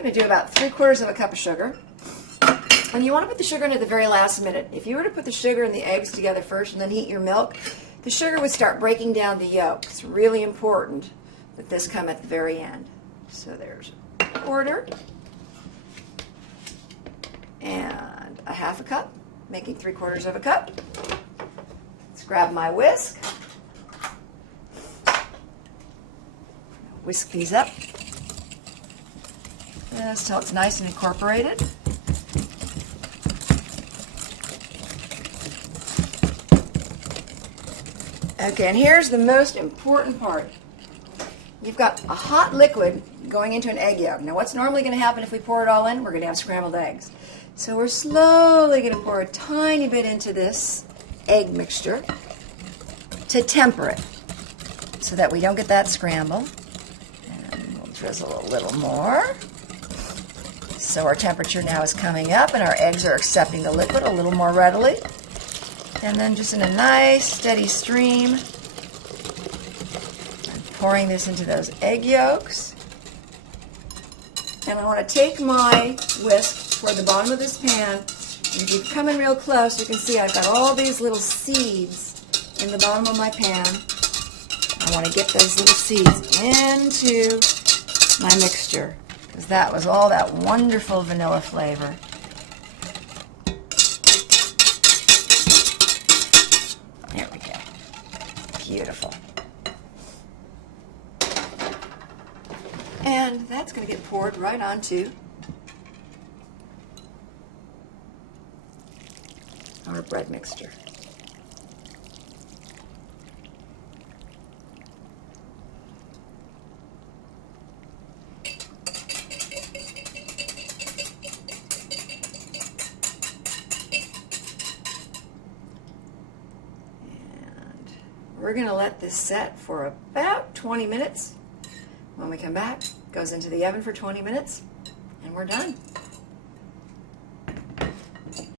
going to do about 3/4 of a cup of sugar. And you want to put the sugar in at the very last minute. If you were to put the sugar and the eggs together first and then heat your milk, the sugar would start breaking down the yolk. It's really important that this come at the very end. So there's 1/4 and a 1/2 cup, making 3/4 of a cup. Let's grab my whisk. Whisk these up just till it's nice and incorporated. Okay, and here's the most important part. You've got a hot liquid going into an egg yolk. Now what's normally going to happen if we pour it all in? We're going to have scrambled eggs. So we're slowly going to pour a tiny bit into this egg mixture to temper it so that we don't get that scramble. And we'll drizzle a little more. So our temperature now is coming up and our eggs are accepting the liquid a little more readily. And then just in a nice steady stream, I'm pouring this into those egg yolks. And I want to take my whisk toward the bottom of this pan. And if you come in real close, you can see I've got all these little seeds in the bottom of my pan. I want to get those little seeds into my mixture because that was all that wonderful vanilla flavor. There we go. Beautiful. And that's going to get poured right onto our bread mixture. We're going to let this set for about 20 minutes. When we come back, it goes into the oven for 20 minutes, and we're done.